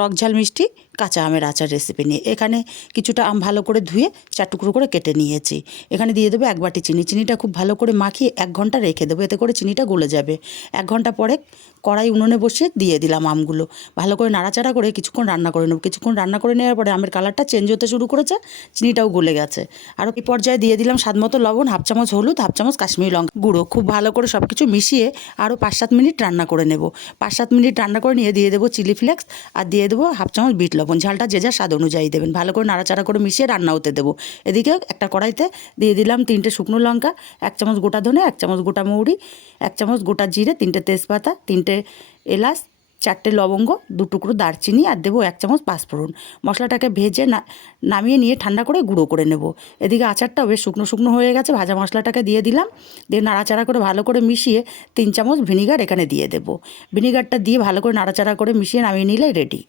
টক ঝাল মিষ্টি, কাঁচা আমের আচার রেসিপি নিয়ে। এখানে কিছুটা আম ভালো করে ধুয়ে চার টুকরো করে কেটে নিয়েছি। এখানে দিয়ে দেবো এক বাটি চিনি। চিনিটা খুব ভালো করে মাখিয়ে এক ঘণ্টা রেখে দেবো। এতে করে চিনিটা গলে যাবে। এক ঘণ্টা পরে কড়াই উনুনে বসিয়ে দিয়ে দিলাম আমগুলো। ভালো করে নাড়াচাড়া করে কিছুক্ষণ রান্না করে নেব। কিছুক্ষণ রান্না করে নেওয়ার পরে আমের কালারটা চেঞ্জ হতে শুরু করেছে, চিনিটাও গলে গেছে। আর এই পর্যায়ে দিয়ে দিলাম স্বাদ মতো লবণ, হাফ চামচ হলুদ, হাফ চামচ কাশ্মীরি লঙ্কা গুঁড়ো। খুব ভালো করে সব কিছু মিশিয়ে আরও পাঁচ সাত মিনিট রান্না করে নেব। পাঁচ সাত মিনিট রান্না করে নিয়ে দিয়ে দেবো চিলি ফ্লেক্স আর দিয়ে দেবো হাফ চামচ বিট লবণ। ঝালটা যে যা স্বাদ অনুযায়ী দেবেন। ভালো করে নাড়াচাড়া করে মিশিয়ে রান্না হতে দেবো। এদিকে একটা কড়াইতে দিয়ে দিলাম তিনটে শুকনো লঙ্কা, এক চামচ গোটা ধনে, এক চামচ গোটা মৌরি, এক চামচ গোটা জিরে, তিনটে তেজপাতা তিনটে এলাচ, চারটে লবঙ্গ, দু টুকরো দারচিনি আর দেবো এক চামচ পাঁচফোড়ন। মশলাটাকে ভেজে না, নামিয়ে নিয়ে ঠান্ডা করে গুঁড়ো করে নেব। এদিকে আচারটা বেশ শুকনো শুকনো হয়ে গেছে, ভাজা মশলাটাকে দিয়ে দিলাম। দিয়ে নাড়াচাড়া করে ভালো করে মিশিয়ে তিন চামচ ভিনিগার এখানে দিয়ে দেবো। ভিনিগারটা দিয়ে ভালো করে নাড়াচাড়া করে মিশিয়ে নামিয়ে নিলে রেডি